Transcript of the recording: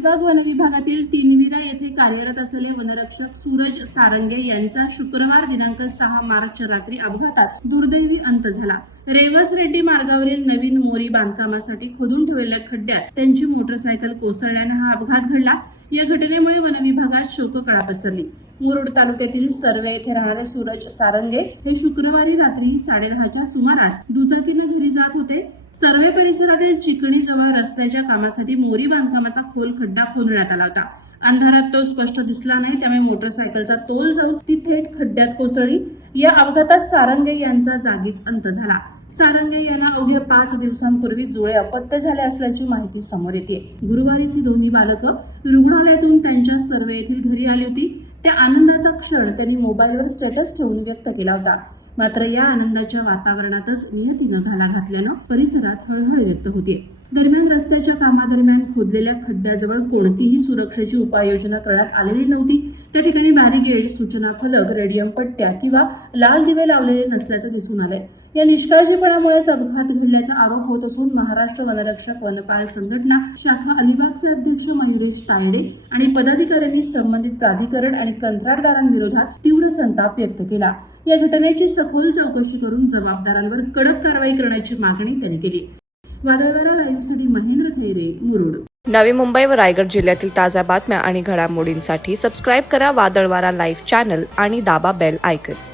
Alibag one विभागातील तीनविरा येथे कार्यरत असलेले वनरक्षक सूरज सारंगे यांचा शुक्रवार दिनांक 6 मार्च रात्री अपघातात दुर्दैवी अंत झाला। रेवस रेड्डी मार्गावरील नवीन मोरी बांधकामासाठी खोदून ठेवलेल्या खड्ड्यात त्यांची मोटरसायकल कोसळल्याने हा अपघात घडला। या घटनेमुळे वन विभागात शोककळा पसरली। मुरुड तालुक्यातील सर्वे येथे राहणारे सूरज सारंगे हे शुक्रवारी रात्री 10:30च्या सुमारास दुचाकीने घरी जात होते। सर्वे परिसरातील चिकणी जवळ रस्त्याच्या कामासाठी मोरी बांधकामाचा खोल खड्डा खोदण्यात आला होता। अंधारात तो स्पष्ट दिसला नाही, त्यामुळे मोटरसायकलचा तोल जाऊन ती थेट खड्ड्यात कोसळली। या अपघातात सारंगे यांचा जागीच अंत झाला। सारंगे यांना अवघ्या 5 दिवसांपूर्वी जुळे अपत्य झाले असल्याची माहिती समोर येते। गुरुवारीची दोन्ही बालकं रुग्णालयातून त्यांच्या सर्वे येथील घरी आली होती। त्या आनंदाचा क्षण त्यांनी मोबाईलवर स्टेटस ठेवून व्यक्त केला होता। मात्र या आनंदाच्या वातावरणातच नियतीनं घाला घातल्यानं परिसरात हळहळ व्यक्त होते। दरम्यान रस्त्याच्या कामादरम्यान खोदलेल्या खड्ड्याजवळ कोणतीही सुरक्षेची उपाययोजना करण्यात आलेली नव्हती। त्या ठिकाणी बॅरिगेड, सूचना फलक, रेडियम पट्ट्या किंवा लाल दिवे लावलेले नसल्याचं दिसून आलंय। या निष्काळजीपणामुळेच अपघात घडल्याचा आरोप होत असून महाराष्ट्र वनरक्षक वनपाल संघटना शाखा अलिबागचे अध्यक्ष मयुरेश तायडे आणि पदाधिकाऱ्यांनी संबंधित प्राधिकरण आणि कंत्राटदारांविरोधात तीव्र संताप व्यक्त केला। या घटनेची सखोल चौकशी करून जबाबदारांवर कडक कारवाई करण्याची मागणी त्यांनी केली। वादळवारा लाईव्हसाठी महेंद्र खैरे, मुरुड। नवी मुंबई व रायगड जिल्ह्यातील ताज्या बातम्या आणि घडामोडींसाठी सबस्क्राईब करा वादळवारा लाईव्ह चॅनल आणि दाबा बेल आयकॉन।